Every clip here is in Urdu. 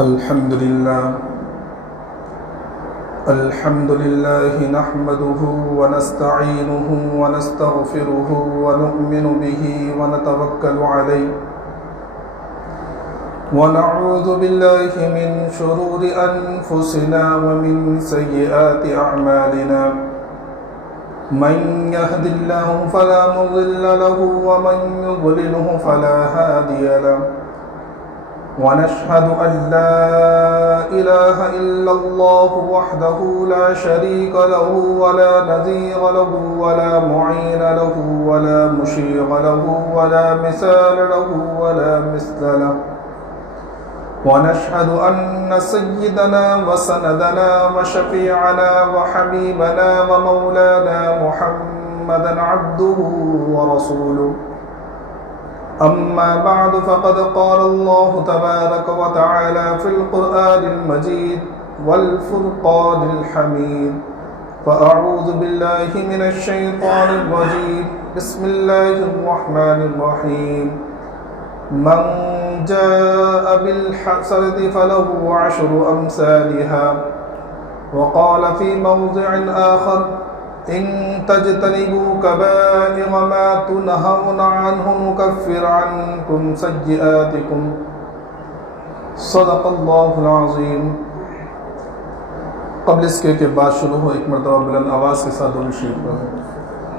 الحمد لله نحمده ونستعينه ونستغفره ونؤمن به ونتوكل عليه ونعوذ بالله من شرور أنفسنا ومن سيئات أعمالنا من يهد الله فلا مضل له ومن يضلله فلا هادي له ونشهد أن لا إله إلا الله وحده لا شريك له ولا نظير له ولا معين له ولا مشير له ولا مثال له ولا مثل له ونشهد أن سيدنا وسندنا وشفيعنا وحبيبنا ومولانا محمدا عبده ورسوله أما بعد فقد قال الله تبارك وتعالى في القرآن المجيد والفرقان الحميد فأعوذ بالله من الشيطان الرجيم بسم الله الرحمن الرحيم من جاء بالحسنة فله عشر أمثالها وقال في موضع آخر إن تجتنبوا كبائر ما تنهون عنه نكفر عنكم سيئاتكم صدق اللہ العظیم۔ قبل اس کے بعد شروع ہو ایک مرتبہ بلند آواز کے ساتھ درود شریف پڑھیں۔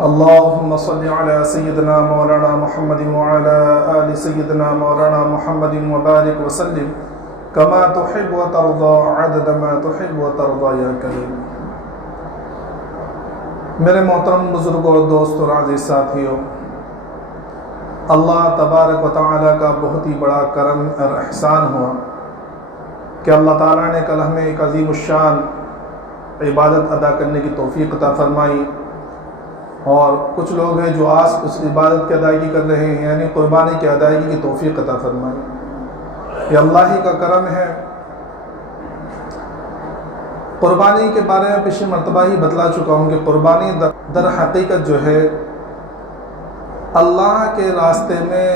اللهم صل على سيدنا مولانا محمد وعلى آل سيدنا مولانا محمد وبارك وسلم كما تحب وترضى عدد ما تحب وترضى يا كريم۔ میرے محترم بزرگوں اور دوستوں اور عزیز ساتھیوں، اللہ تبارک و تعالیٰ کا بہت ہی بڑا کرم اور احسان ہوا کہ اللہ تعالیٰ نے کل ہمیں ایک عظیم الشان عبادت ادا کرنے کی توفیق عطا فرمائی، اور کچھ لوگ ہیں جو آج اس عبادت کی ادائیگی کر رہے ہیں، یعنی قربانی کی ادائیگی کی توفیق عطا فرمائی۔ یہ اللہ ہی کا کرم ہے۔ قربانی کے بارے میں پچھلی مرتبہ ہی بتلا چکا ہوں کہ قربانی در حقیقت جو ہے اللہ کے راستے میں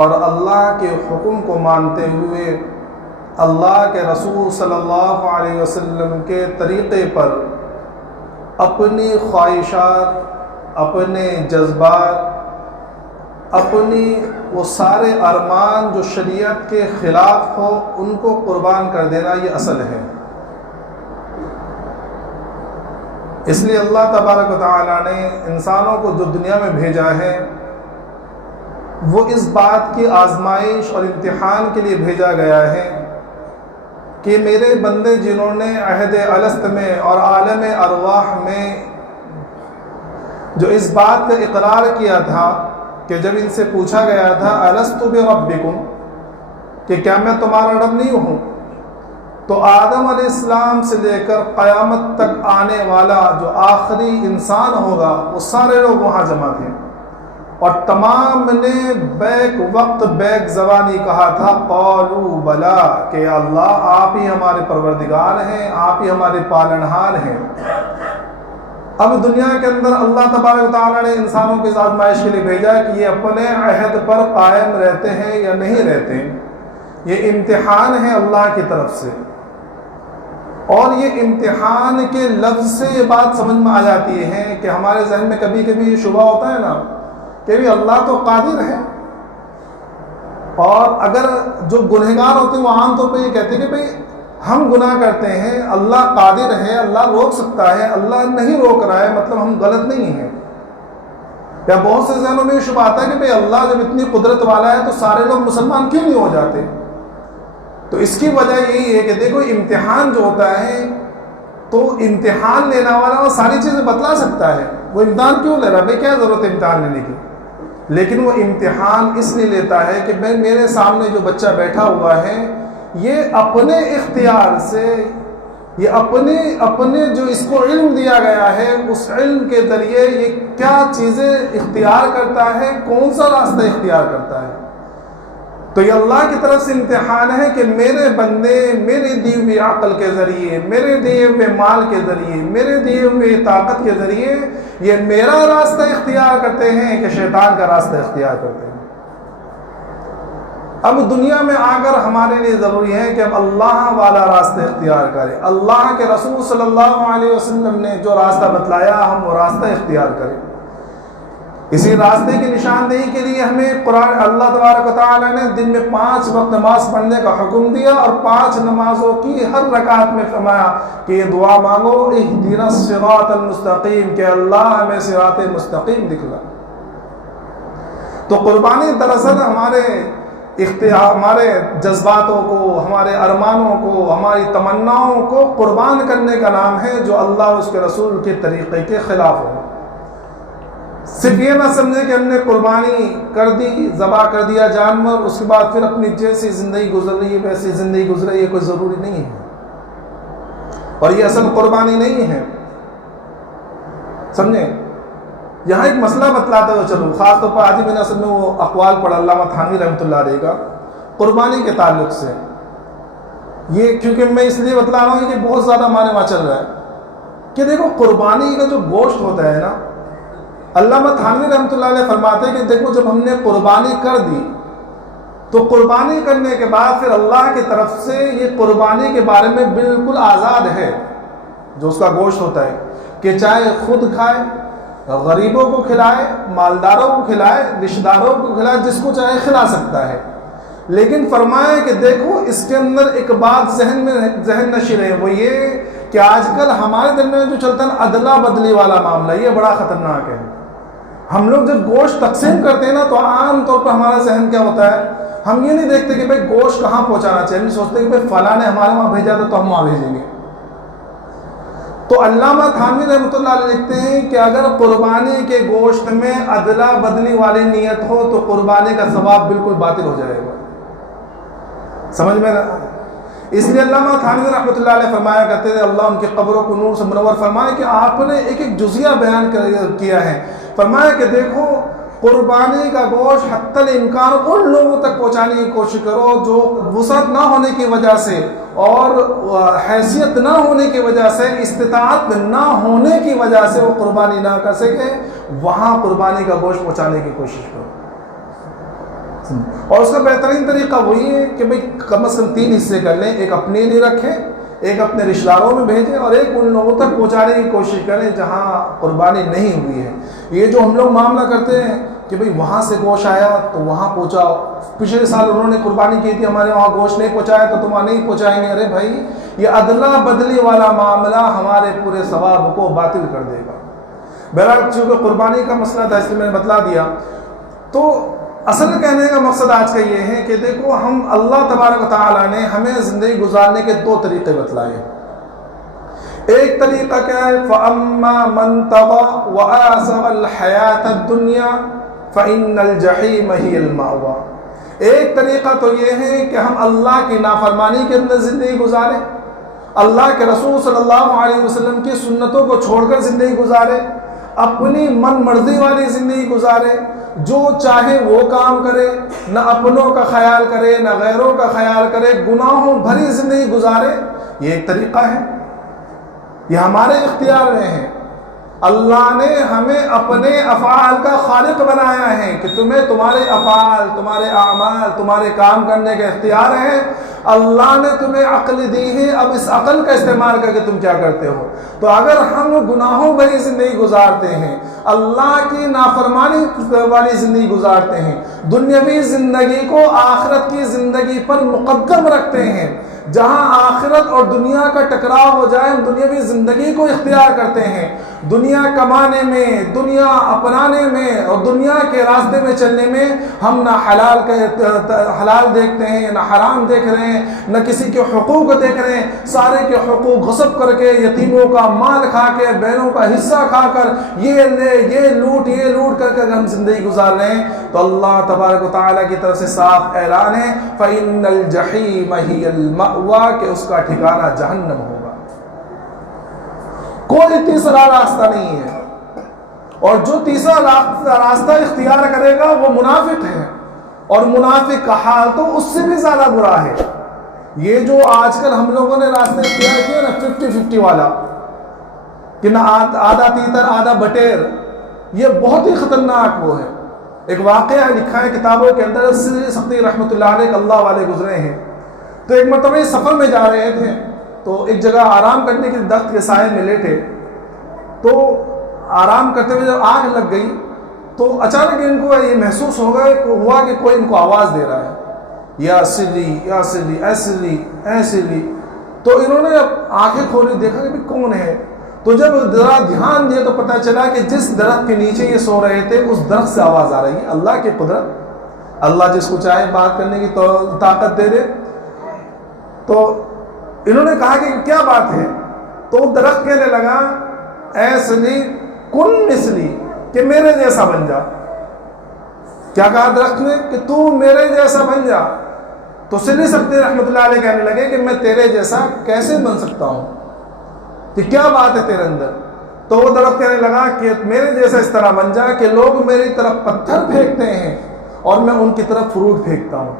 اور اللہ کے حکم کو مانتے ہوئے اللہ کے رسول صلی اللہ علیہ وسلم کے طریقے پر اپنی خواہشات، اپنے جذبات، اپنی وہ سارے ارمان جو شریعت کے خلاف ہو ان کو قربان کر دینا، یہ اصل ہے۔ اس لیے اللہ تبارک و تعالیٰ نے انسانوں کو جو دنیا میں بھیجا ہے وہ اس بات کی آزمائش اور امتحان کے لیے بھیجا گیا ہے کہ میرے بندے جنہوں نے عہد الست میں اور عالم ارواح میں جو اس بات کا اقرار کیا تھا کہ جب ان سے پوچھا گیا تھا الست بربکم، کہ کیا میں تمہارا رب نہیں ہوں، تو آدم علیہ السلام سے لے کر قیامت تک آنے والا جو آخری انسان ہوگا وہ سارے لوگ وہاں جمع تھے، اور تمام نے بیک وقت بیک زبانی کہا تھا قالوا بلا، کہ اللہ آپ ہی ہمارے پروردگار ہیں، آپ ہی ہمارے پالنہار ہیں۔ اب دنیا کے اندر اللہ تبارک و تعالیٰ نے انسانوں کی آزمائش کے لیے بھیجا کہ یہ اپنے عہد پر قائم رہتے ہیں یا نہیں رہتے، یہ امتحان ہے اللہ کی طرف سے۔ اور یہ امتحان کے لفظ سے یہ بات سمجھ میں آ جاتی ہے کہ ہمارے ذہن میں کبھی کبھی یہ شبہ ہوتا ہے نا کہ بھی اللہ تو قادر ہے، اور اگر جو گنہگار ہوتے ہیں وہ عام طور پہ یہ کہتے ہیں کہ بھئی ہم گناہ کرتے ہیں، اللہ قادر ہے، اللہ روک سکتا ہے، اللہ نہیں روک رہا ہے، مطلب ہم غلط نہیں ہیں۔ یا بہت سے ذہنوں میں یہ شبہ آتا ہے کہ بھئی اللہ جب اتنی قدرت والا ہے تو سارے لوگ مسلمان کیوں نہیں ہو جاتے؟ تو اس کی وجہ یہی ہے کہ دیکھو امتحان جو ہوتا ہے تو امتحان لینا والا وہ ساری چیزیں بتلا سکتا ہے، وہ امتحان کیوں لے رہا ہے؟ بھائی کیا ضرورت ہے امتحان لینے کی؟ لیکن وہ امتحان اس لیے لیتا ہے کہ میں میرے سامنے جو بچہ بیٹھا ہوا ہے یہ اپنے اختیار سے، یہ اپنے جو اس کو علم دیا گیا ہے اس علم کے ذریعے یہ کیا چیزیں اختیار کرتا ہے، کون سا راستہ اختیار کرتا ہے۔ تو یہ اللہ کی طرف سے امتحان ہے کہ میرے بندے میرے دی ہوئی عقل کے ذریعے، میرے دیے ہوئے مال کے ذریعے، میرے دیے ہوئے طاقت کے ذریعے یہ میرا راستہ اختیار کرتے ہیں کہ شیطان کا راستہ اختیار کرتے ہیں۔ اب دنیا میں آ کر ہمارے لیے ضروری ہے کہ ہم اللہ والا راستہ اختیار کریں. اللہ کے رسول صلی اللہ علیہ وسلم نے جو راستہ بتلایا ہم وہ راستہ اختیار کریں. اسی راستے کی نشاندہی کے لیے ہمیں قرآن اللہ تبارک و تعالیٰ نے دن میں 5 وقت نماز پڑھنے کا حکم دیا اور 5 نمازوں کی ہر رکعت میں فرمایا کہ یہ دعا مانگو اہدنا الصراط المستقیم، کہ اللہ ہمیں صراط مستقیم دکھلا. تو قربانی دراصل ہمارے جذباتوں کو، ہمارے ارمانوں کو، ہماری تمناؤں کو قربان کرنے کا نام ہے جو اللہ اس کے رسول کے طریقے کے خلاف ہو. صرف یہ نہ سمجھے کہ ہم نے قربانی کر دی، ذبح کر دیا جانور، اس کے بعد پھر اپنی جیسی زندگی گزر رہی ہے ویسی زندگی گزر رہی ہے، کوئی ضروری نہیں ہے اور یہ اصل قربانی نہیں ہے. سمجھیں؟ یہاں ایک مسئلہ بتلاتے ہوئے چلو، خاص طور پر آج میں نے اصل میں وہ اقوال پڑھا علامہ تھانوی رحمۃ اللہ علیہ کا قربانی کے تعلق سے. یہ کیونکہ میں اس لیے بتلا رہا ہوں کہ بہت زیادہ ہمارے وہاں چل رہا ہے کہ دیکھو قربانی کا جو گوشت ہوتا ہے نا، علامہ تھانوی رحمۃ اللہ علیہ فرماتے ہیں کہ دیکھو جب ہم نے قربانی کر دی تو قربانی کرنے کے بعد پھر اللہ کی طرف سے یہ قربانی کے بارے میں بالکل آزاد ہے جو اس کا گوشت ہوتا ہے کہ چاہے خود کھائے، غریبوں کو کھلائے، مالداروں کو کھلائے، رشتہ داروں کو کھلائے، جس کو چاہے کھلا سکتا ہے. لیکن فرمایا کہ دیکھو اس کے اندر ایک بات ذہن نشین ہے، وہ یہ کہ آج کل ہمارے درمیان جو چلتا ہے ادلا بدلی والا معاملہ، یہ بڑا خطرناک ہے. ہم لوگ جب گوشت تقسیم کرتے ہیں نا تو عام طور پر ہمارا ذہن کیا ہوتا ہے، ہم یہ نہیں دیکھتے کہ بھائی گوشت کہاں پہنچانا چاہیے، ہم سوچتے کہ بھائی فلاں نے ہمارے وہاں بھیجا تھا تو ہم وہاں بھیجیں گے. تو علامہ تھانوی رحمۃ اللہ علیہ لکھتے ہیں کہ اگر قربانی کے گوشت میں ادلا بدلی والی نیت ہو تو قربانی کا ثواب بالکل باطل ہو جائے گا. سمجھ میں رہا؟ اس لیے علامہ تھانوی رحمۃ اللہ علیہ فرمایا کرتے تھے، اللہ ان کی قبروں کو نور سے منور فرمائے، کہ آپ نے ایک ایک جزیہ بیان کیا ہے. فرمایا کہ دیکھو قربانی کا گوشت حتی الامکان ان لوگوں تک پہنچانے کی کوشش کرو جو وسعت نہ ہونے کی وجہ سے اور حیثیت نہ ہونے کی وجہ سے، استطاعت نہ ہونے کی وجہ سے وہ قربانی نہ کر سکے، وہاں قربانی کا گوشت پہنچانے کی کوشش کرو. اور اس کا بہترین طریقہ وہی ہے کہ بھئی کم از کم 3 حصے کر لیں، ایک اپنے لیے رکھیں، ایک اپنے رشتہ داروں میں بھیجیں اور ایک ان لوگوں تک پہنچانے کی کوشش کریں جہاں قربانی نہیں ہوئی ہے. یہ جو ہم لوگ معاملہ کرتے ہیں کہ بھئی وہاں سے گوشت آیا تو وہاں پہنچاؤ، پچھلے سال انہوں نے قربانی کی تھی ہمارے وہاں گوشت نہیں پہنچایا تو تم وہاں نہیں پہنچائیں گے. ارے بھائی یہ ادلا بدلی والا معاملہ ہمارے پورے ثواب کو باطل کر دے گا. بہرحال چونکہ قربانی کا مسئلہ تھا اس لیے میں نے بتلا دیا. تو اصل کہنے کا مقصد آج کا یہ ہے کہ دیکھو ہم اللہ تبارک و تعالیٰ نے ہمیں زندگی گزارنے کے 2 طریقے بتلائے. ایک طریقہ کیا ہے، فَأَمَّا مَن طَغَىٰ وَآثَرَ الْحَيَاةَ الدُّنْيَا فَإِنَّ الْجَحِيمَ هِيَ الْمَأْوَىٰ. ایک طریقہ تو یہ ہے کہ ہم اللہ کی نافرمانی کے اندر زندگی گزاریں، اللہ کے رسول صلی اللہ علیہ وسلم کی سنتوں کو چھوڑ کر زندگی گزارے، اپنی من مرضی والی زندگی گزارے، جو چاہے وہ کام کرے، نہ اپنوں کا خیال کرے نہ غیروں کا خیال کرے، گناہوں بھری زندگی گزارے. یہ ایک طریقہ ہے، یہ ہمارے اختیار میں ہے. اللہ نے ہمیں اپنے افعال کا خالق بنایا ہے کہ تمہیں تمہارے افعال، تمہارے اعمال، تمہارے کام کرنے کے اختیار ہیں. اللہ نے تمہیں عقل دی ہے، اب اس عقل کا استعمال کر کے تم کیا کرتے ہو. تو اگر ہم گناہوں بھری زندگی گزارتے ہیں، اللہ کی نافرمانی والی زندگی گزارتے ہیں، دنیاوی زندگی کو آخرت کی زندگی پر مقدم رکھتے ہیں، جہاں آخرت اور دنیا کا ٹکراؤ ہو جائے ہم دنیاوی زندگی کو اختیار کرتے ہیں. دنیا کمانے میں، دنیا اپنانے میں اور دنیا کے راستے میں چلنے میں ہم نہ حلال دیکھتے ہیں، نہ حرام دیکھ رہے ہیں، نہ کسی کے حقوق دیکھ رہے ہیں. سارے کے حقوق غصب کر کے، یتیموں کا مال کھا کے، بہنوں کا حصہ کھا کر، یہ لے یہ لوٹ کر کے ہم زندگی گزار رہے ہیں. تو اللہ تبارک و تعالیٰ کی طرف سے صاف اعلان ہے، فَإِنَّ الْجَحِيمَ هِيَ الْمَأْوَىٰ، کہ اس کا ٹھکانہ جہنم ہوگا. کوئی تیسرا راستہ نہیں ہے. اور جو تیسرا راستہ اختیار کرے گا وہ منافق ہے، اور منافق کا حال تو اس سے بھی زیادہ برا ہے. یہ جو آج کل ہم لوگوں نے راستہ اختیار کیا نا 50-50 والا، کہ نہ آدھا تیتر آدھا بٹیر، یہ بہت ہی خطرناک وہ ہے. ایک واقعہ لکھا ہے کتابوں کے اندر، سری سختی رحمۃ اللہ علیہ اللہ والے گزرے ہیں، تو ایک مرتبہ سفر میں جا رہے تھے، تو ایک جگہ آرام کرنے کے درخت کے سائے میں لیٹے، تو آرام کرتے ہوئے جب آگ لگ گئی تو اچانک ان کو یہ محسوس ہوا کہ کوئی ان کو آواز دے رہا ہے، یا سری یا سری اے سری اے سری۔ تو انہوں نے اب آنکھیں کھولی، دیکھا کہ کون ہے، تو جب ذرا دھیان دیا تو پتہ چلا کہ جس درخت کے نیچے یہ سو رہے تھے اس درخت سے آواز آ رہی ہے۔ اللہ کی قدرت، اللہ جس کو چاہے بات کرنے کی طاقت دے دے۔ تو انہوں نے کہا کہ کیا بات ہے، تو درخت کہنے لگا اے سری کن مثلی، کہ میرے جیسا بن جا۔ کیا کہا درخت نے؟ کہ تو میرے جیسا بن جا۔ تو سری سختی رحمۃ اللہ علیہ کہنے لگے کہ میں تیرے جیسا کیسے بن سکتا ہوں، کہ کیا بات ہے تیرے اندر؟ تو وہ درخت کہنے لگا کہ میرے جیسا اس طرح بن جا کہ لوگ میری طرف پتھر پھینکتے ہیں اور میں ان کی طرف فروٹ پھینکتا ہوں،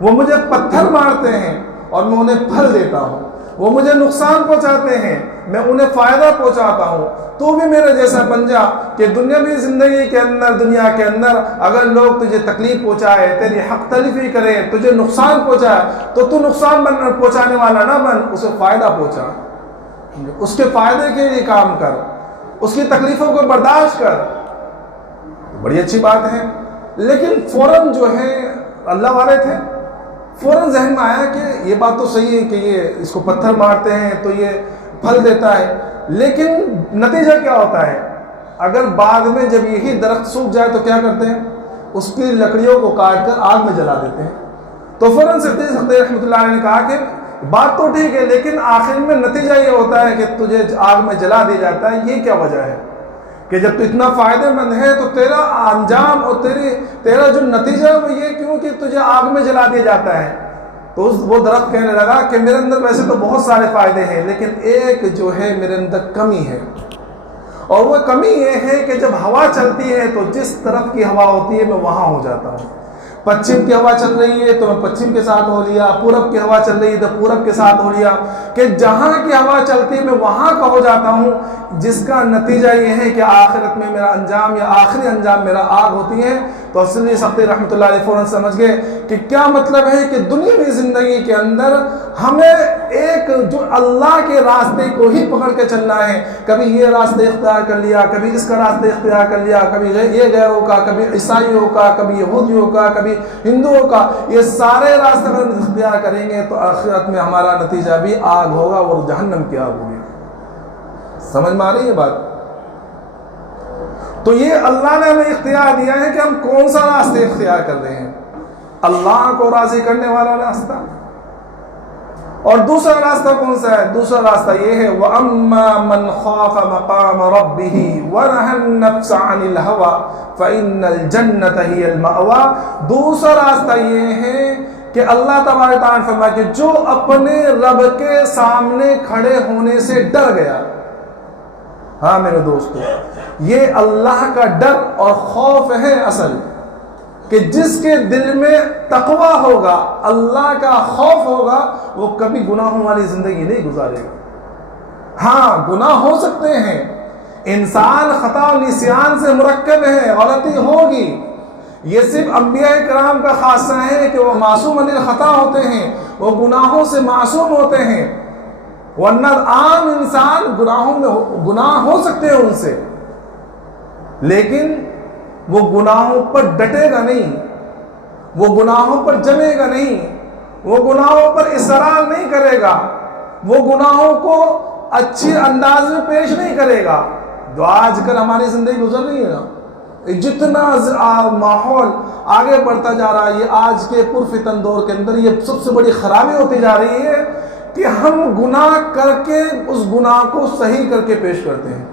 وہ مجھے پتھر مارتے ہیں اور میں انہیں پھل دیتا ہوں، وہ مجھے نقصان پہنچاتے ہیں میں انہیں فائدہ پہنچاتا ہوں، تو بھی میرے جیسا بن جا کہ دنیاوی زندگی کے اندر، دنیا کے اندر اگر لوگ تجھے تکلیف پہنچائے، تیری حق تلفی کرے، تجھے نقصان پہنچائے، تو تو نقصان پہنچانے والا نہ بن، اسے فائدہ پہنچا، اس کے فائدے کے لیے کام کر، اس کی تکلیفوں کو برداشت کر۔ بڑی اچھی بات ہے، لیکن فوراً جو ہے اللہ والے تھے، فوراً ذہن میں آیا کہ یہ بات تو صحیح ہے کہ یہ اس کو پتھر مارتے ہیں تو یہ پھل دیتا ہے، لیکن نتیجہ کیا ہوتا ہے؟ اگر بعد میں جب یہی درخت سوکھ جائے تو کیا کرتے ہیں؟ اس کی لکڑیوں کو کاٹ کر آگ میں جلا دیتے ہیں۔ تو فوراً سختی رحمۃ اللہ علیہ نے کہا کہ بات تو ٹھیک ہے، لیکن آخر میں نتیجہ یہ ہوتا ہے کہ تجھے آگ میں جلا دیا جاتا ہے، یہ کیا وجہ ہے؟ کہ جب تو اتنا فائدہ مند ہے تو تیرا انجام اور تیرا جو نتیجہ وہ یہ کیوں کہ تجھے آگ میں جلا دیا جاتا ہے؟ تو وہ درخت کہنے لگا کہ میرے اندر ویسے تو بہت سارے فائدے ہیں، لیکن ایک جو ہے میرے اندر کمی ہے، اور وہ کمی یہ ہے کہ جب ہوا چلتی ہے تو جس طرف کی ہوا ہوتی ہے میں وہاں ہو جاتا ہوں۔ پچھم کی ہوا چل رہی ہے تو میں پچھم کے ساتھ ہو لیا، پورب کی ہوا چل رہی ہے تو پورب کے ساتھ ہو لیا، کہ جہاں کی ہوا چلتی ہے میں وہاں کا ہو جاتا ہوں، جس کا نتیجہ یہ ہے کہ آخرت میں میرا انجام یا آخری انجام میرا آگ ہوتی ہے۔ تو سری سختی رحمۃ اللہ علیہ فوراً سمجھ گئے کہ کیا مطلب ہے کہ دنیاوی زندگی کے اندر ہمیں ایک جو اللہ کے راستے کو ہی پکڑ کے چلنا ہے، کبھی یہ راستے اختیار کر لیا، کبھی اس کا راستے اختیار کر لیا، کبھی یہ غیروں کا، کبھی عیسائیوں کا، کبھی یہودیوں کا، کبھی ہندوؤں کا، یہ سارے راستے اگر اختیار کریں گے تو آخرت میں ہمارا نتیجہ بھی آگ ہوگا اور جہنم کی آگ ہوگی۔ سمجھ میں آ رہی ہے بات؟ تو یہ اللہ نے ہمیں اختیار دیا ہے کہ ہم کون سا راستہ اختیار کر رہے ہیں، اللہ کو راضی کرنے والا راستہ۔ اور دوسرا راستہ کون سا ہے؟ دوسرا راستہ یہ ہے وَأَمَّا مَنْ خَافَ مَقَامَ رَبِّهِ وَنَهَى النَّفْسَ عَنِ الْهَوَىٰ فَإِنَّ الْجَنَّةَ هِيَ الْمَأْوَىٰ۔ دوسرا راستہ یہ ہے کہ اللہ تبارک تعالیٰ نے فرمایا کہ جو اپنے رب کے سامنے کھڑے ہونے سے ڈر گیا، ہاں میرے دوستو، یہ اللہ کا ڈر اور خوف ہے اصل، کہ جس کے دل میں تقوی ہوگا، اللہ کا خوف ہوگا، وہ کبھی گناہوں والی زندگی نہیں گزارے گا۔ ہاں گناہ ہو سکتے ہیں، انسان خطا و نسیان سے مرکب ہے، غلطی ہوگی، یہ صرف انبیاء کرام کا خاصہ ہے کہ وہ معصوم عن الخطا ہوتے ہیں، وہ گناہوں سے معصوم ہوتے ہیں، ورنہ عام انسان گناہ ہو سکتے ہیں ان سے، لیکن وہ گناہوں پر ڈٹے گا نہیں، وہ گناہوں پر جمے گا نہیں، وہ گناہوں پر اصرار نہیں کرے گا، وہ گناہوں کو اچھی انداز میں پیش نہیں کرے گا۔ جو آج کل ہماری زندگی گزر رہی ہے نا، جتنا ماحول آگے بڑھتا جا رہا ہے، یہ آج کے پرفتن دور کے اندر یہ سب سے بڑی خرابی ہوتی جا رہی ہے کہ ہم گناہ کر کے اس گناہ کو صحیح کر کے پیش کرتے ہیں۔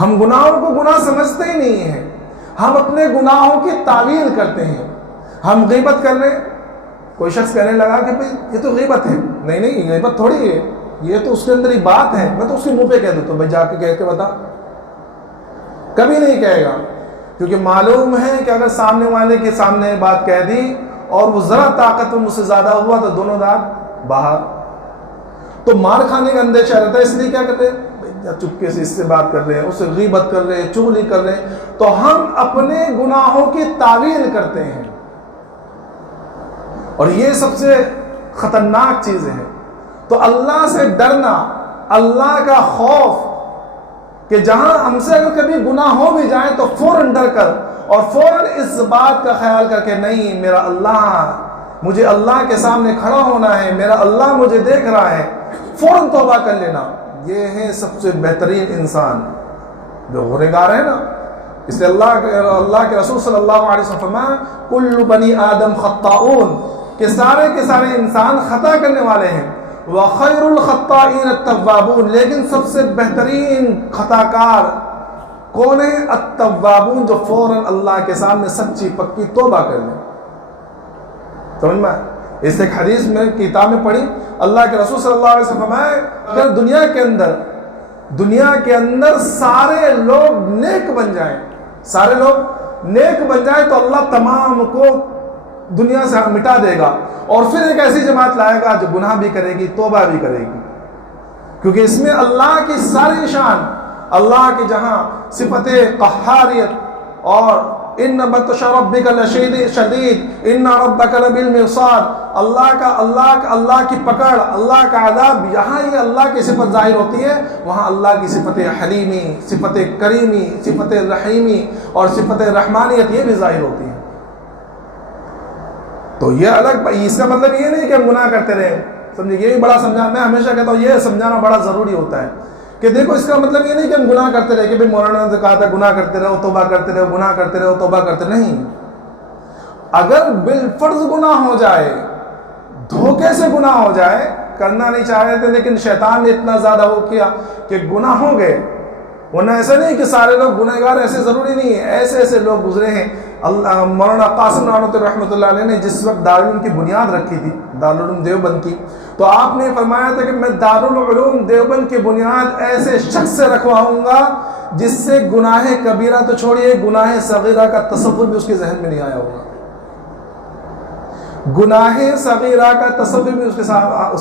ہم گناہوں کو گناہ سمجھتے ہی نہیں ہیں، ہم اپنے گناہوں کی تعویل کرتے ہیں۔ ہم غیبت کر رہے، کوئی شخص کہنے لگا کہ بھئی یہ تو غیبت ہے، نہیں غیبت تھوڑی ہے، یہ تو اس کے اندر ہی بات ہے، میں تو اس کے منہ پہ کہہ دیتا ہوں بھائی جا کے کہہ کے بتا، کبھی نہیں کہے گا، کیونکہ معلوم ہے کہ اگر سامنے والے کے سامنے بات کہہ دی اور وہ ذرا طاقت مجھ سے زیادہ ہوا تو دونوں دانت باہر، تو مار کھانے کا اندیشہ رہتا ہے، اس لیے کیا کرتے ہیں یا چپکے سے اس سے بات کر رہے ہیں، اس سے غیبت کر رہے ہیں، چغلی کر رہے ہیں، تو ہم اپنے گناہوں کی تعویل کرتے ہیں، اور یہ سب سے خطرناک چیزیں ہیں۔ تو اللہ سے ڈرنا، اللہ کا خوف، کہ جہاں ہم سے اگر کبھی گناہ ہو بھی جائیں تو فوراً ڈر کر اور فوراً اس بات کا خیال کر کے نہیں، میرا اللہ، مجھے اللہ کے سامنے کھڑا ہونا ہے، میرا اللہ مجھے دیکھ رہا ہے، فوراً توبہ کر لینا، یہ ہے سب سے بہترین انسان جو گنہگار ہے نا۔ اس لیے اللہ کے رسول صلی اللہ علیہ وسلم فرمایا کل بنی آدم خطاؤن، کہ سارے کے سارے انسان خطا کرنے والے ہیں، وخیر الخطائین التوابون، لیکن سب سے بہترین خطا کار کون ہے؟ التوابون، جو فوراً اللہ کے سامنے سچی پکی توبہ کر لیں۔ سمجھ میں اس ایک حدیث میں کتاب میں پڑھی، اللہ کے رسول صلی اللہ علیہ وسلم فرمائے اگر دنیا کے اندر سارے لوگ نیک بن جائیں، سارے لوگ نیک بن جائیں تو اللہ تمام کو دنیا سے مٹا دے گا، اور پھر ایک ایسی جماعت لائے گا جو گناہ بھی کرے گی، توبہ بھی کرے گی، کیونکہ اس میں اللہ کی ساری شان، اللہ کی جہاں صفت قہاریت اور ان بطش ربک لشدید ان ربک لبالمرصاد، اللہ کی پکڑ، اللہ کا عذاب، یہاں یہ اللہ کی صفت ظاہر ہوتی ہے، وہاں اللہ کی صفت حلیمی، صفت کریمی، صفت رحیمی اور صفت رحمانیت یہ بھی ظاہر ہوتی ہے۔ تو یہ الگ، اس کا مطلب یہ نہیں کہ ہم گناہ کرتے رہے، سمجھے، یہ بھی بڑا سمجھانا، میں ہمیشہ کہتا ہوں یہ سمجھانا بڑا ضروری ہوتا ہے کہ دیکھو اس کا مطلب یہ نہیں کہ ہم گناہ کرتے رہے، کہ بھئی مولانا نے کہا تھا گناہ کرتے رہو توبہ کرتے رہو، گناہ کرتے رہو توبہ کرتے، نہیں۔ اگر بالفرض گناہ ہو جائے، دھوکے سے گناہ ہو جائے، کرنا نہیں چاہ رہے تھے لیکن شیطان نے اتنا زیادہ وہ کیا کہ گناہ ہو گئے، ورنہ ایسا نہیں کہ سارے لوگ گنہگار، ایسے ضروری نہیں ہے، ایسے لوگ گزرے ہیں۔ مولانا قاسم نانوتوی رحمۃ اللہ علیہ نے جس وقت دارالعلوم کی بنیاد رکھی تھی، دارالعلوم دیوبند کی، تو آپ نے فرمایا تھا کہ میں دارالعلوم دیوبند کی بنیاد ایسے شخص سے رکھواؤں گا جس سے گناہ کبیرہ تو چھوڑیے، گناہ صغیرہ کا تصور بھی اس کے ذہن میں نہیں آیا ہوگا، گناہ صغیرہ کا تصور بھی اس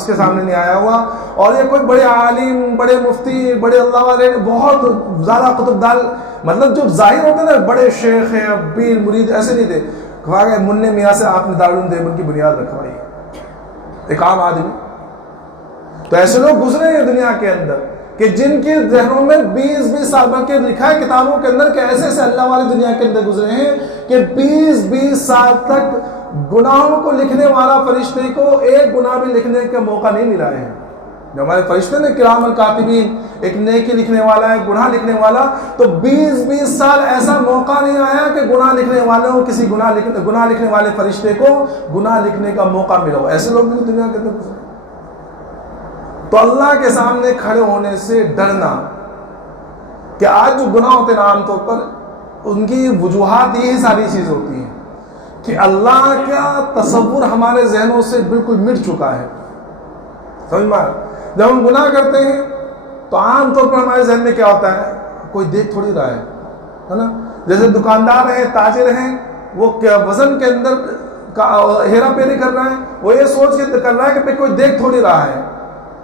کے سامنے نہیں آیا ہوا۔ اور یہ کوئی بڑے عالم، بڑے مفتی، بڑے اللہ والے، بہت زیادہ قطب دال، مطلب جو ظاہر ہوتے نا بڑے شیخ ہیں، پیر مرید، ایسے نہیں تھے، کہا گیا منع میاں سے آپ نے دارالعلوم دیوبند کی بنیاد رکھوائی، ایک عام آدمی۔ تو ایسے لوگ گزرے ہیں دنیا کے اندر کہ جن کے ذہنوں میں 20 سال بلکہ لکھا ہے کتابوں کے اندر کہ ایسے اللہ والے دنیا کے اندر گزرے ہیں کہ 20 سال تک گناہوں کو لکھنے والا فرشتے کو ایک گناہ بھی لکھنے کا موقع نہیں ملا ہے۔ جو ہمارے فرشتے نے کرام الکاتبین، ایک نیکی لکھنے والا ہے، گناہ لکھنے والا، تو 20 سال ایسا موقع نہیں آیا کہ گناہ لکھنے والوں، کسی گناہ لکھنے والے فرشتے کو گناہ لکھنے کا موقع ملا ہو، ایسے لوگ بھی دنیا کے اندر گزرے۔ تو اللہ کے سامنے کھڑے ہونے سے ڈرنا، کہ آج جو گناہ ہوتے ہیں عام طور پر ان کی وجوہات یہی ساری چیز ہوتی ہیں کہ اللہ کا تصور ہمارے ذہنوں سے بالکل مٹ چکا ہے۔ سمجھ میں جب ہم گناہ کرتے ہیں تو عام طور پر ہمارے ذہن میں کیا ہوتا ہے، کوئی دیکھ تھوڑی رہا ہے نا، جیسے دکاندار ہیں، تاجر ہیں، وہ وزن کے اندر ہیرا پھیری کر رہا ہے، وہ یہ سوچ کے کر رہا ہے کہ کوئی دیکھ تھوڑی رہا ہے۔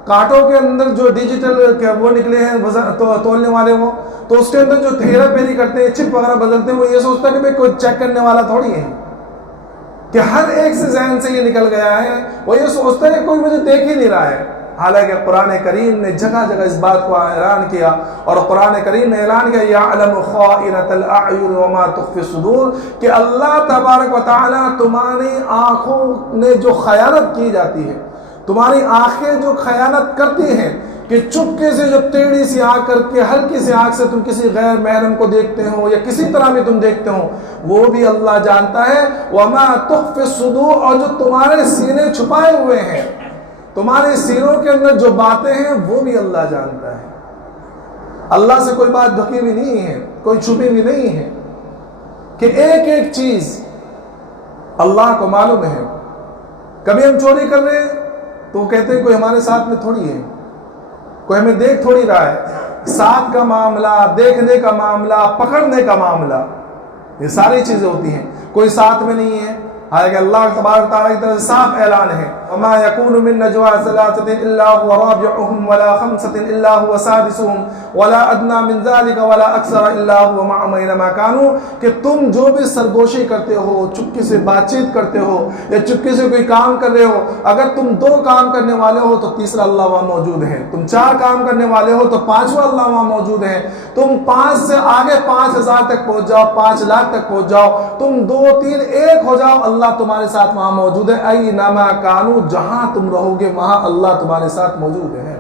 کانٹوں کے اندر جو ڈیجیٹل وہ نکلے ہیں وزن تولنے والے، وہ تو اس کے اندر جو ہیرا پھیری کرتے ہیں، چپ وغیرہ بدلتے ہیں، وہ یہ سوچتا ہے کہ کوئی چیک کرنے والا تھوڑی ہے، کہ ہر ایک سے ذہن سے یہ نکل گیا ہے، وہ یہ سوچتا ہے کہ کوئی مجھے دیکھ ہی نہیں رہا ہے۔ حالانکہ قرآن کریم نے جگہ جگہ اس بات کو اعلان کیا، اور قرآن کریم نے اعلان کیا یعلم خائنۃ الاعین وما تخفی الصدور، کہ اللہ تبارک و تعالیٰ تمہاری آنکھوں نے جو خیانت کی جاتی ہے، تمہاری آنکھیں جو خیانت کرتی ہیں، کہ چپکے سے جو ٹیڑھی سی آنکھ کر کے ہلکی سی آنکھ سے تم کسی غیر محرم کو دیکھتے ہو یا کسی طرح بھی تم دیکھتے ہو، وہ بھی اللہ جانتا ہے۔ وما تخفی الصدور، اور جو تمہارے سینے چھپائے ہوئے ہیں، تمہارے سینوں کے اندر جو باتیں ہیں وہ بھی اللہ جانتا ہے۔ اللہ سے کوئی بات ڈھکی ہوئی نہیں ہے، کوئی چھپی ہوئی نہیں ہے، کہ ایک ایک چیز اللہ کو معلوم ہے۔ کبھی ہم چوری کر رہے ہیں تو وہ کہتے ہیں کوئی ہمارے ساتھ میں تھوڑی ہے، کوئی ہمیں دیکھ تھوڑی رہا ہے۔ ساتھ کا معاملہ، دیکھنے کا معاملہ، پکڑنے کا معاملہ، یہ ساری چیزیں ہوتی ہیں، کوئی ساتھ میں نہیں ہے، حالانکہ اللہ تبارک و تعالیٰ کی طرف سے صاف اعلان ہے وما يكون من نجوى ثلاثة إلا هو رابعهم ولا خمسة إلا هو سادسهم ولا أدنى من ذلك ولا أكثر إلا هو معهم أينما كانوا، کہ تم جو بھی سرگوشی کرتے ہو، چپکے سے بات چیت کرتے ہو یا چپکے سے کوئی کام کر رہے ہو، اگر تم 2 کام کرنے والے ہو تو تیسرا اللہ وہاں موجود ہے، تم 4 کام کرنے والے ہو تو 5واں اللہ وہاں موجود ہے، تم 5 سے آگے 5000 تک پہنچ جاؤ، 5 لاکھ تک پہنچ جاؤ، تم 2 3 1 ہو جاؤ، اللہ تمہارے ساتھ وہاں موجود ہے۔ اینما کانوا، جہاں تم رہو گے وہاں اللہ تمہارے ساتھ موجود ہے۔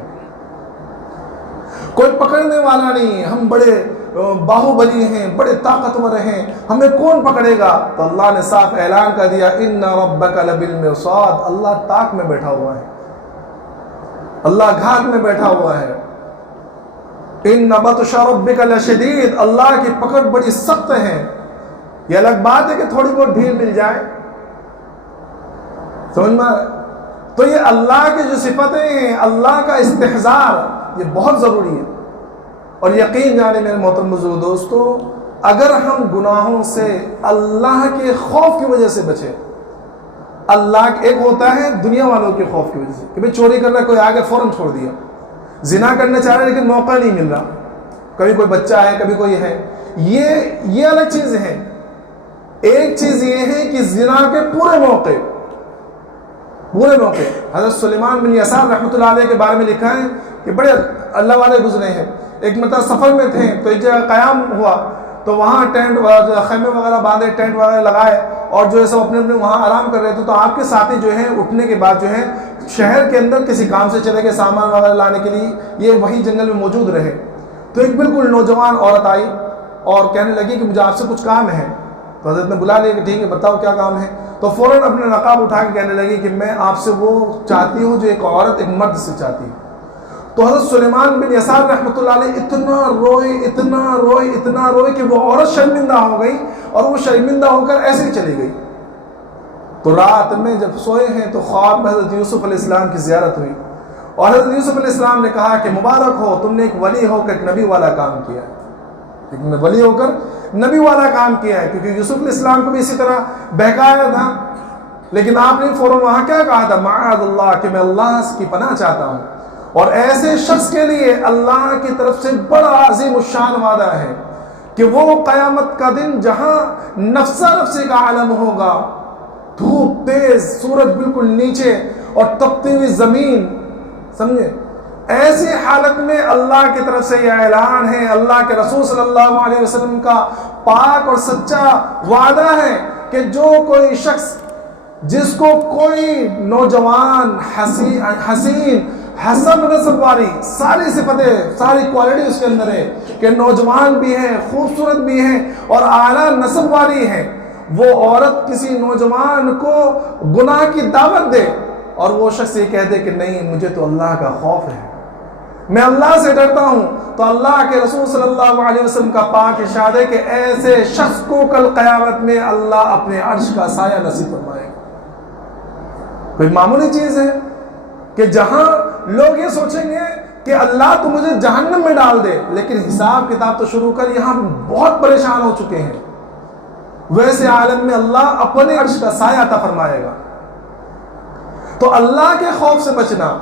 کوئی پکڑنے والا نہیں، ہم بڑے باہوبلی ہیں، بڑے طاقتور ہیں، ہمیں کون پکڑے گا؟ تو اللہ نے صاف اعلان کر دیا ان ربک لبالمرصاد، اللہ تاک میں بیٹھا ہوا ہے، اللہ گھاٹ میں بیٹھا ہوا ہے۔ ان بطش ربک لشدید، اللہ کی پکڑ بڑی سخت ہے۔ یہ الگ بات ہے کہ تھوڑی بہت ڈھیل مل جائے، سمجھ میں؟ تو یہ اللہ کی جو صفتیں ہیں، اللہ کا استحضار، یہ بہت ضروری ہے۔ اور یقین جانے میرے محترم بزرگ دوستو، اگر ہم گناہوں سے اللہ کے خوف کی وجہ سے بچیں، اللہ ایک ہوتا ہے دنیا والوں کے خوف کی وجہ سے کہ بھئی چوری کرنا، کوئی آگے فوراً چھوڑ دیا، زنا کرنا چاہ رہے لیکن موقع نہیں مل رہا، کبھی کوئی بچہ ہے کبھی کوئی ہے، یہ الگ چیز ہے۔ ایک چیز یہ ہے کہ زنا کے پورے موقع، حضرت سلیمان بن یسار رحمۃ اللہ علیہ کے بارے میں لکھا ہے کہ بڑے اللہ والے گزرے ہیں۔ ایک مرتبہ سفر میں تھے تو ایک جگہ قیام ہوا، تو وہاں ٹینٹ خیمے وغیرہ باندھے، ٹینٹ وغیرہ لگائے، اور جو ہے سب اپنے وہاں آرام کر رہے تھے۔ تو آپ کے ساتھی جو ہیں اٹھنے کے بعد جو ہے شہر کے اندر کسی کام سے چلے گئے سامان وغیرہ لانے کے لیے، یہ وہی جنگل میں موجود رہے۔ تو ایک بالکل نوجوان عورت آئی اور کہنے لگی کہ مجھے آپ سے کچھ کام ہے۔ تو حضرت نے بلا لیا کہ ٹھیک ہے بتاؤ کیا کام ہے۔ تو فوراً اپنے نقاب اٹھا کے کہنے لگی کہ میں آپ سے وہ چاہتی ہوں جو ایک عورت ایک مرد سے چاہتی ہے۔ تو حضرت سلیمان بن یسار رحمۃ اللہ علیہ اتنا روئے کہ وہ عورت شرمندہ ہو گئی، اور وہ شرمندہ ہو کر ایسے ہی چلی گئی۔ تو رات میں جب سوئے ہیں تو خواب میں حضرت یوسف علیہ السلام کی زیارت ہوئی، اور حضرت یوسف علیہ السلام نے کہا کہ مبارک ہو، تم نے ایک ولی ہو کر ایک نبی والا کام کیا ہے، ایک ولی ہو کر نبی والا کام کیا ہے۔ کیونکہ یوسف علیہ السلام کو بھی اسی طرح بہکایا تھا، لیکن آپ نے فوراً وہاں کیا کہا تھا؟ معاذ اللہ، کہ میں اللہ کی پناہ چاہتا ہوں۔ اور ایسے شخص کے لیے اللہ کی طرف سے بڑا عظیم الشان وعدہ ہے کہ وہ قیامت کا دن جہاں نفسہ نفسی کا عالم ہوگا، دھوپ تیز، سورج بالکل نیچے اور تپتی ہوئی زمین، سمجھے؟ ایسی حالت میں اللہ کی طرف سے یہ اعلان ہے، اللہ کے رسول صلی اللہ علیہ وسلم کا پاک اور سچا وعدہ ہے کہ جو کوئی شخص، جس کو کوئی نوجوان حسین حسن نسب والی، ساری صفتیں ساری کوالٹی اس کے اندر ہے کہ نوجوان بھی ہے، خوبصورت بھی ہے اور اعلیٰ نسب والی ہے، وہ عورت کسی نوجوان کو گناہ کی دعوت دے اور وہ شخص یہ کہہ دے کہ نہیں مجھے تو اللہ کا خوف ہے، میں اللہ سے ڈرتا ہوں، تو اللہ کے رسول صلی اللہ علیہ وسلم کا پاک ارشاد ہے کہ ایسے شخص کو کل قیامت میں اللہ اپنے عرش کا سایہ نصیب فرمائے گا۔ کوئی معمولی چیز ہے کہ جہاں لوگ یہ سوچیں گے کہ اللہ تو مجھے جہنم میں ڈال دے، لیکن حساب کتاب تو شروع کر یہاں بہت پریشان ہو چکے ہیں، ویسے عالم میں اللہ اپنے عرش کا سایہ عطا فرمائے گا۔ تو اللہ کے خوف سے بچنا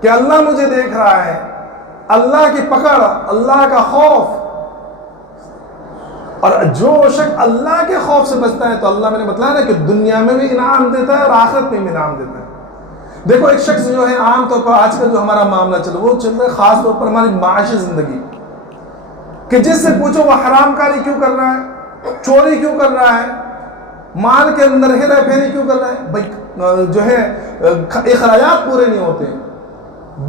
کہ اللہ مجھے دیکھ رہا ہے، اللہ کی پکڑ، اللہ کا خوف، اور جو شخص اللہ کے خوف سے بچتا ہے تو اللہ میں نے بتلایا نا کہ دنیا میں بھی انعام دیتا ہے اور آخرت میں بھی انعام دیتا ہے۔ دیکھو ایک شخص جو ہے عام طور پر آج کل جو ہمارا معاملہ چل رہا ہے خاص طور پر ہماری معاشی زندگی، کہ جس سے پوچھو وہ حرام کاری کیوں کر رہا ہے، چوری کیوں کر رہا ہے، مال کے اندر ہیرا پھیری کیوں کر رہا ہے، بھائی جو ہے اخراجات پورے نہیں ہوتے،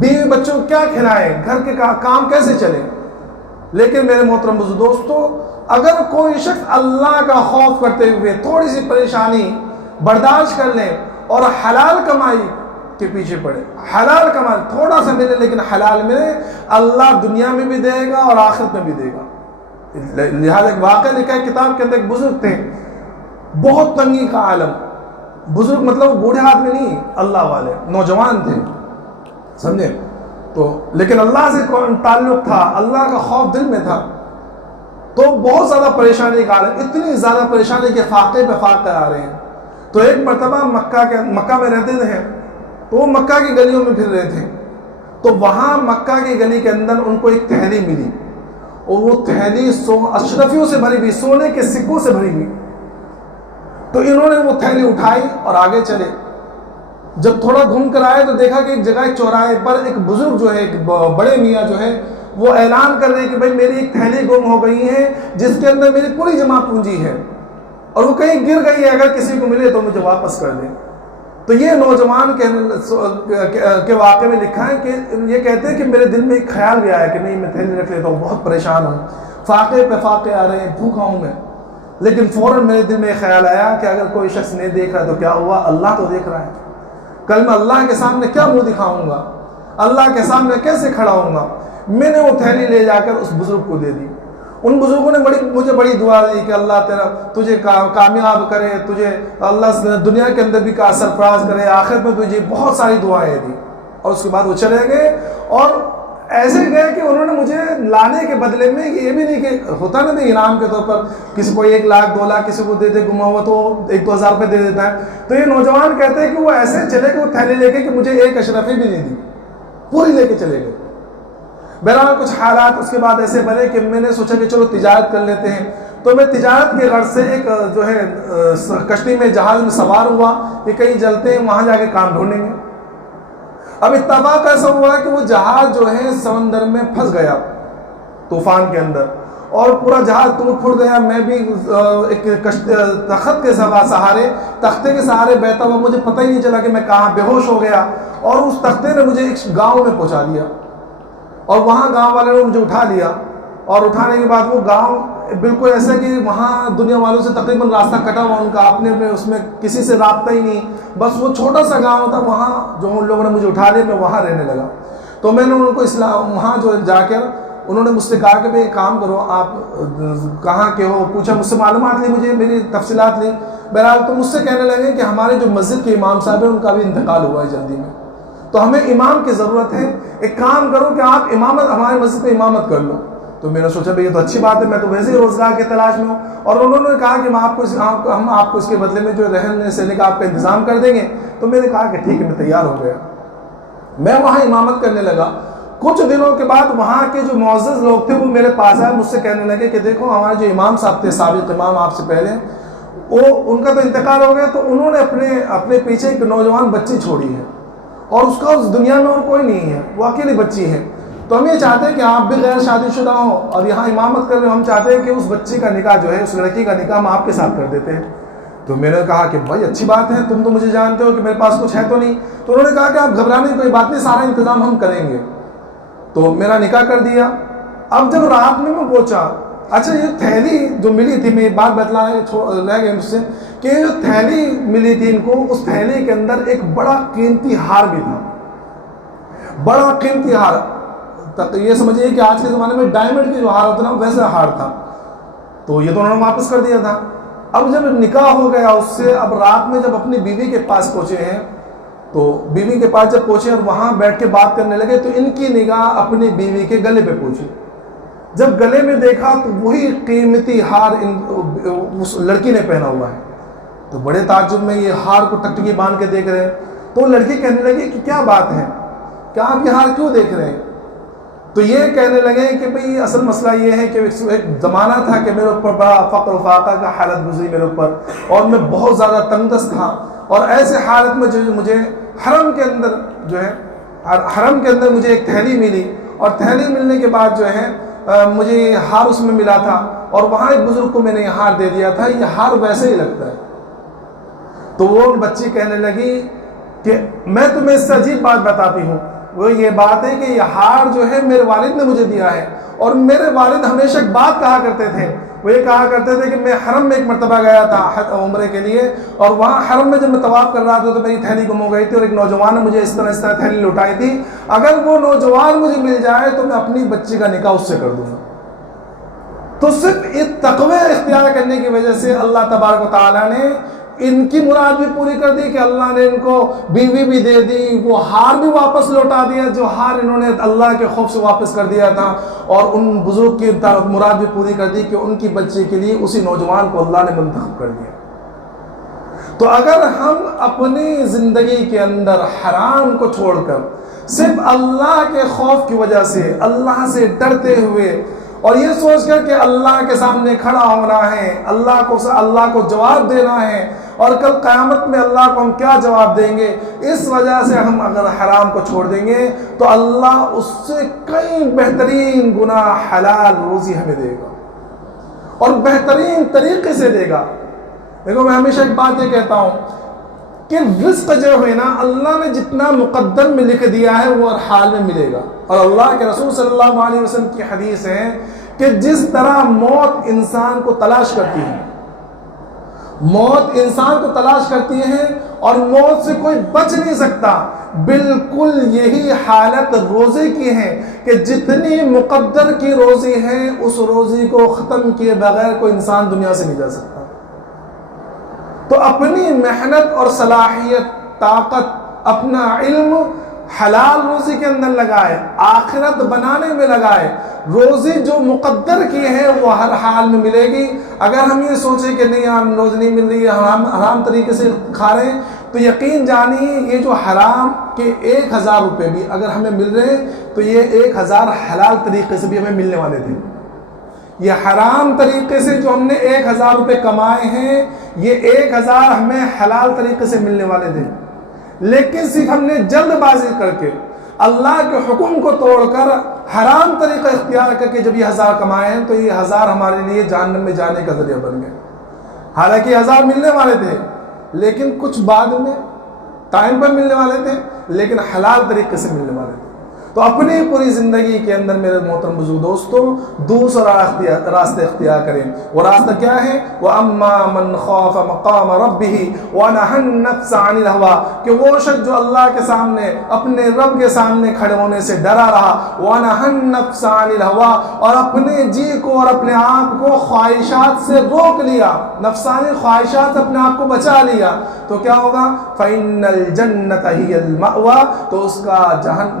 بیوی بچوں کو کیا کھلائیں، گھر کے کام کیسے چلے۔ لیکن میرے محترم بزرگ دوستو، اگر کوئی شخص اللہ کا خوف کرتے ہوئے تھوڑی سی پریشانی برداشت کر لے اور حلال کمائی کے پیچھے پڑے، حلال کمائی تھوڑا سا ملے لیکن حلال ملے، اللہ دنیا میں بھی دے گا اور آخرت میں بھی دے گا۔ لہذا ایک واقعہ لکھا ہے کتاب کے اندر، ایک بزرگ تھے، بہت تنگی کا عالم، بزرگ مطلب بوڑھے آدمی نہیں، اللہ والے نوجوان تھے، سمجھے تو، لیکن اللہ سے تعلق تھا، اللہ کا خوف دل میں تھا، تو بہت زیادہ پریشانی کا عالم، اتنی زیادہ پریشانی کے فاقے پہ فاقے آ رہے ہیں، تو ایک مرتبہ مکہ میں رہتے تھے، تو وہ مکہ کی گلیوں میں پھر رہے تھے، تو وہاں مکہ کی گلی کے اندر ان کو ایک تھیلی ملی، اور وہ تھیلی اشرفیوں سے بھری ہوئی، سونے کے سکوں سے بھری ہوئی۔ تو انہوں نے وہ تھیلی اٹھائی اور آگے چلے۔ جب تھوڑا گھوم کر آئے تو دیکھا کہ ایک جگہ ایک چوراہے پر ایک بزرگ جو ہے، ایک بڑے میاں جو ہے، وہ اعلان کر رہے ہیں کہ بھائی میری ایک تھیلی گم ہو گئی ہے جس کے اندر میری پوری جمع پونجی ہے، اور وہ کہیں گر گئی ہے، اگر کسی کو ملے تو مجھے واپس کر دیں۔ تو یہ نوجوان کے واقعے میں لکھا ہے کہ یہ کہتے ہیں کہ میرے دل میں ایک خیال بھی آیا کہ نہیں میں تھیلی رکھ لیتا ہوں، بہت پریشان ہوں، فاقے پہ فاقے آ رہے ہیں، بھوکا ہوں میں، لیکن فوراً میرے دل میں خیال آیا کہ اگر کوئی شخص نہیں دیکھ رہا تو کیا ہوا، اللہ تو دیکھ رہا ہے، کل میں اللہ کے سامنے کیا منہ دکھاؤں گا، اللہ کے سامنے کیسے کھڑا ہوں گا۔ میں نے وہ تھیلی لے جا کر اس بزرگ کو دے دی۔ ان بزرگوں نے مجھے بڑی دعا دی کہ اللہ تجھے کامیاب کرے، تجھے اللہ دنیا کے اندر بھی کا سرفراز کرے، آخرت میں تجھے بہت ساری دعائیں دی۔ اور اس کے بعد وہ چلے گئے، اور ایسے گئے کہ انہوں نے مجھے لانے کے بدلے میں یہ بھی نہیں کہ ہوتا نا انعام کے طور پر کسی کو 1 لاکھ 2 لاکھ کسی کو دے دے، گما ہوا تو 1-2 ہزار روپے دے دیتا ہے، تو یہ نوجوان کہتے ہیں کہ وہ ایسے چلے کہ وہ تھیلی لے کے کہ مجھے 1 اشرفی بھی نہیں دی، پوری لے کے چلے گئے۔ بہرحال کچھ حالات اس کے بعد ایسے بنے کہ میں نے سوچا کہ چلو تجارت کر لیتے ہیں، تو میں تجارت کے غرض سے ایک جو ہے کشتی میں، جہاز میں سوار ہوا کہ کہیں جلتے ہیں، وہاں جا کے کام ڈھونڈیں گے۔ اب اتفاق ایسا ہوا کہ وہ جہاز جو ہے سمندر میں پھنس گیا طوفان کے اندر، اور پورا جہاز ٹوٹ پھوٹ گیا۔ میں بھی ایک تخت کے سہارے، تختے کے سہارے بہتا ہوا، مجھے پتہ ہی نہیں چلا کہ میں کہاں بے ہوش ہو گیا، اور اس تختے نے مجھے ایک گاؤں میں پہنچا دیا، اور وہاں گاؤں والے نے مجھے اٹھا لیا، اور اٹھانے کے بعد وہ گاؤں بالکل ایسا کہ وہاں دنیا والوں سے تقریباً راستہ کٹا ہوا، ان کا اپنے اس میں کسی سے رابطہ ہی نہیں، بس وہ چھوٹا سا گاؤں تھا، وہاں جو ان لوگوں نے مجھے اٹھا لیا، میں وہاں رہنے لگا۔ تو میں نے ان کو وہاں جو جا کر انہوں نے مجھ سے کہا کہ بھائی ایک کام کرو، آپ کہاں کے ہو، پوچھا، مجھ سے معلومات لی، مجھے میری تفصیلات لی۔ بہرحال تو مجھ سے کہنے لگے کہ ہمارے جو مسجد کے امام صاحب ہیں ان کا بھی انتقال ہوا ہے جلدی میں، تو ہمیں امام کی ضرورت ہے، ایک کام کرو کہ آپ امامت ہمارے مسجد میں امامت کر لو۔ تو میں نے سوچا بھئی یہ تو اچھی بات ہے، میں تو ویسے ہی روزگار کے تلاش میں ہوں، اور انہوں نے کہا کہ ہم آپ کو اس کے بدلے میں جو رہنے سہنے کا آپ کا انتظام کر دیں گے۔ تو میں نے کہا کہ ٹھیک ہے، میں تیار ہو گیا، میں وہاں امامت کرنے لگا۔ کچھ دنوں کے بعد وہاں کے جو معزز لوگ تھے وہ میرے پاس آئے، مجھ سے کہنے لگے کہ دیکھو ہمارے جو امام صاحب تھے، سابق امام آپ سے پہلے، وہ ان کا تو انتقال ہو گیا، تو انہوں نے اپنے پیچھے ایک نوجوان بچی چھوڑی ہے، اور اس کا اس دنیا میں اور کوئی نہیں ہے، وہ اکیلی بچی ہے۔ تو ہم یہ چاہتے ہیں کہ آپ بھی غیر شادی شدہ ہوں اور یہاں امامت کر رہے ہو، ہم چاہتے ہیں کہ اس بچی کا نکاح جو ہے، اس لڑکی کا نکاح ہم آپ کے ساتھ کر دیتے ہیں۔ تو میں نے کہا کہ بھائی اچھی بات ہے، تم تو مجھے جانتے ہو کہ میرے پاس کچھ ہے تو نہیں۔ تو انہوں نے کہا کہ آپ گھبرانے کی کوئی بات نہیں، سارا انتظام ہم کریں گے۔ تو میرا نکاح کر دیا۔ اب جب رات میں پہنچا، اچھا یہ تھیلی جو ملی تھی، میں ایک بات بتلانے رہ گئی مجھ سے کہ جو تھیلی ملی تھی ان کو، اس تھیلی کے اندر ایک بڑا قیمتی ہار بھی تھا، بڑا قیمتی ہار، یہ سمجھیے کہ آج کے زمانے میں ڈائمنڈ کی جو ہار ہوتا نا ویسا ہار تھا۔ تو یہ تو انہوں نے واپس کر دیا تھا۔ اب جب نکاح ہو گیا اس سے، اب رات میں جب اپنی بیوی کے پاس پہنچے ہیں، تو بیوی کے پاس جب پہنچے اور وہاں بیٹھ کے بات کرنے لگے، تو ان کی نگاہ اپنی بیوی کے گلے پہ پہنچی۔ جب گلے میں دیکھا تو وہی قیمتی ہار اس لڑکی نے پہنا ہوا ہے۔ تو بڑے تعجب میں یہ ہار کو ٹکٹکی باندھ کے دیکھ رہے ہیں۔ تو لڑکی کہنے لگی کہ کیا بات ہے، کہ آپ یہ ہار کیوں دیکھ رہے ہیں؟ تو یہ کہنے لگے کہ بھئی اصل مسئلہ یہ ہے کہ ایک زمانہ تھا کہ میرے اوپر بڑا فقر و فاقہ کا حالت گزری میرے اوپر، اور میں بہت زیادہ تنگ دست تھا، اور ایسے حالت میں جو مجھے حرم کے اندر جو ہے، حرم کے اندر مجھے ایک تھیلی ملی، اور تھیلی ملنے کے بعد جو ہے مجھے یہ ہار اس میں ملا تھا، اور وہاں ایک بزرگ کو میں نے یہ ہار دے دیا تھا، یہ ہار ویسے ہی لگتا ہے۔ تو وہ بچی کہنے لگی کہ میں تمہیں اس سے عجیب بات بتاتی ہوں، وہ یہ بات ہے کہ یہ ہار جو ہے میرے والد نے مجھے دیا ہے، اور میرے والد ہمیشہ ایک بات کہا کرتے تھے، وہ یہ کہا کرتے تھے کہ میں حرم میں ایک مرتبہ گیا تھا عمرے کے لیے، اور وہاں حرم میں جب میں طواف کر رہا تھا تو میری تھیلی گم ہو گئی تھی، اور ایک نوجوان نے مجھے اس طرح تھیلی لوٹائی تھی، اگر وہ نوجوان مجھے مل جائے تو میں اپنی بچی کا نکاح اس سے کر دوں گا۔ تو صرف اس تقوی اختیار کرنے کی وجہ سے اللہ تبارک و تعالیٰ نے ان کی مراد بھی پوری کر دی کہ اللہ نے ان کو بیوی بھی دے دی، وہ ہار بھی واپس لوٹا دیا جو ہار انہوں نے اللہ کے خوف سے واپس کر دیا تھا، اور ان بزرگ کی مراد بھی پوری کر دی کہ ان کی بچی کے لیے اسی نوجوان کو اللہ نے منتخب کر دیا۔ تو اگر ہم اپنی زندگی کے اندر حرام کو چھوڑ کر صرف اللہ کے خوف کی وجہ سے، اللہ سے ڈرتے ہوئے اور یہ سوچ کر کہ اللہ کے سامنے کھڑا ہونا ہے، اللہ کو جواب دینا ہے اور کل قیامت میں اللہ کو ہم کیا جواب دیں گے، اس وجہ سے ہم اگر حرام کو چھوڑ دیں گے تو اللہ اس سے کئی بہترین گنا حلال روزی ہمیں دے گا اور بہترین طریقے سے دے گا۔ دیکھو میں ہمیشہ ایک بات یہ کہتا ہوں کہ رزق جو ہے نا، اللہ نے جتنا مقدر میں لکھ دیا ہے وہ ہر حال میں ملے گا۔ اور اللہ کے رسول صلی اللہ علیہ وسلم کی حدیث ہے کہ جس طرح موت انسان کو تلاش کرتی ہے، موت انسان کو تلاش کرتی ہے اور موت سے کوئی بچ نہیں سکتا، بالکل یہی حالت روزے کی ہے کہ جتنی مقدر کی روزی ہے اس روزی کو ختم کیے بغیر کوئی انسان دنیا سے نہیں جا سکتا۔ تو اپنی محنت اور صلاحیت، طاقت، اپنا علم حلال روزی کے اندر لگائے، آخرت بنانے میں لگائے۔ روزی جو مقدر کی ہے وہ ہر حال میں ملے گی۔ اگر ہم یہ سوچیں کہ نہیں ہم روزی نہیں مل رہی ہے، حرام طریقے سے کھا رہے ہیں، تو یقین جانیے یہ جو حرام کے 1000 روپے بھی اگر ہمیں مل رہے ہیں تو یہ 1000 حلال طریقے سے بھی ہمیں ملنے والے تھے۔ یہ حرام طریقے سے جو ہم نے 1000 روپے کمائے ہیں، یہ 1000 ہمیں حلال طریقے سے ملنے والے تھے، لیکن صرف ہم نے جلد بازی کر کے اللہ کے حکم کو توڑ کر حرام طریقہ اختیار کر کے جب یہ 1000 کمائے ہیں تو یہ 1000 ہمارے لیے جہنم میں جانے کا ذریعہ بن گئے۔ حالانکہ 1000 ملنے والے تھے لیکن کچھ بعد میں ٹائم پر ملنے والے تھے، لیکن حلال طریقے سے ملنے والے تھے۔ تو اپنی پوری زندگی کے اندر میرے محترم بزرگ دوستوں دوسرا راستہ اختیار کریں۔ وہ راستہ کیا ہے؟ وَأَمَّا مَنْ خَافَ مَقَامَ رَبِّهِ وَنَهَى النَّفْسَ عَنِ الْهَوَىٰ، کہ وہ شخص جو اللہ کے سامنے، اپنے رب کے سامنے کھڑے ہونے سے ڈرا رہا، وَنَهَى النَّفْسَ عَنِ الْهَوَىٰ، اور اپنے جی کو اور اپنے آپ کو خواہشات سے روک لیا، نفسانی خواہشات سے اپنے آپ کو بچا لیا، تو کیا ہوگا؟ فَإِنَّ الْجَنَّةَ هِيَ الْمَأْوَىٰ، تو اس کا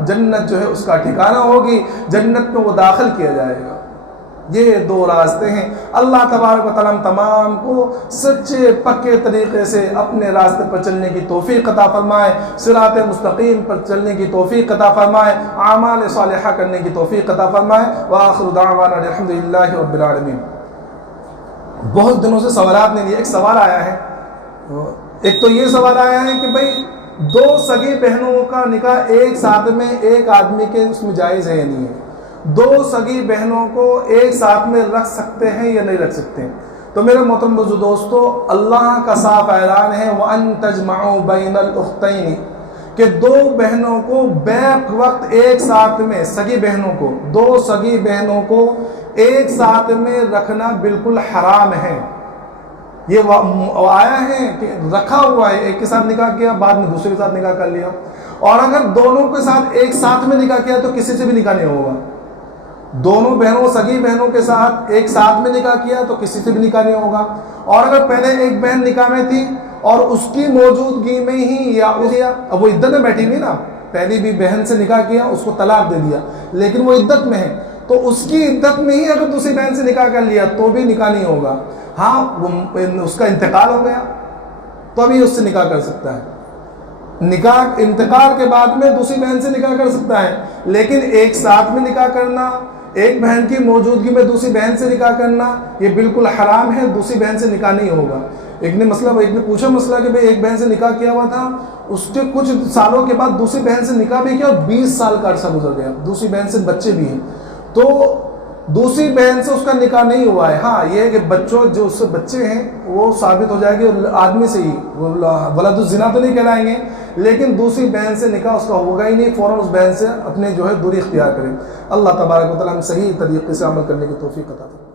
جنت جو ہے اس کا ٹھکانہ ہوگی، جنت میں وہ داخل کیا جائے گا۔ یہ 2 راستے ہیں۔ اللہ تبارک و تعالیٰ تمام کو سچے پکے طریقے سے اپنے راستے پر چلنے کی توفیق عطا فرمائے، صراط مستقیم پر چلنے کی توفیق عطا فرمائے، اعمال صالحہ کرنے کی توفیق عطا فرمائے۔ وآخر دعوانا الحمدللہ رب العالمین۔ بہت دنوں سے سوالات نہیں لیے، ایک سوال آیا ہے، ایک تو یہ سوال آیا ہے کہ بھئی 2 سگی بہنوں کا نکاح ایک ساتھ میں ایک آدمی کے اس میں جائز ہے یا نہیں ہے؟ 2 سگی بہنوں کو ایک ساتھ میں رکھ سکتے ہیں یا نہیں رکھ سکتے ہیں؟ تو میرے محترم بزرگ دوستو، اللہ کا صاف اعلان ہے وَأَن تَجْمَعُوا بَيْنَ الْأُخْتَيْنِ، کہ 2 بہنوں کو بیک وقت ایک ساتھ میں، سگی بہنوں کو، 2 سگی بہنوں کو ایک ساتھ میں رکھنا بالکل حرام ہے۔ یہ آیا ہے کہ رکھا ہوا ہے، ایک کے ساتھ نکاح کیا، بعد میں دوسرے کے ساتھ نکاح کر لیا، اور اگر دونوں کے ساتھ ایک ساتھ میں نکاح کیا تو کسی سے بھی نکاح نہیں ہوگا۔ دونوں بہنوں، سگی بہنوں کے ساتھ ایک ساتھ میں نکاح کیا تو کسی سے بھی نکاح نہیں ہوگا۔ اور اگر پہلے ایک بہن نکاح میں تھی اور اس کی موجودگی میں ہی یا اب وہ عدت میں بیٹھی ہوئی نا، پہلی بھی بہن سے نکاح کیا، اس کو طلاق دے دیا، لیکن وہ عدت میں ہے، تو اس کی عدت میں ہی اگر دوسری بہن سے نکاح کر لیا تو بھی نکاح نہیں ہوگا۔ ہاں اس کا انتقال ہو گیا تو ابھی اس سے نکاح کر سکتا ہے، نکاح انتقال کے بعد میں دوسری بہن سے نکاح کر سکتا ہے، لیکن ایک ساتھ میں نکاح کرنا، ایک بہن کی موجودگی میں دوسری بہن سے نکاح کرنا، یہ بالکل حرام ہے، دوسری بہن سے نکاح نہیں ہوگا۔ ایک نے پوچھا مسئلہ کہ بھئی ایک بہن سے نکاح کیا ہوا تھا، اس کے کچھ سالوں کے بعد دوسری بہن سے نکاح بھی کیا اور 20 سال کا عرصہ گزر گیا، دوسری بہن سے بچے بھی ہیں، تو دوسری بہن سے اس کا نکاح نہیں ہوا ہے۔ ہاں یہ ہے کہ بچوں جو اس سے بچے ہیں وہ ثابت ہو جائے گی آدمی سے ہی، ولد الزنا تو نہیں کہلائیں گے، لیکن دوسری بہن سے نکاح اس کا ہوگا ہی نہیں، فوراً اس بہن سے اپنے جو ہے دوری اختیار کریں۔ اللہ تبارک و تعالیٰ ہم صحیح طریقے سے عمل کرنے کی توفیق عطا فرمائے۔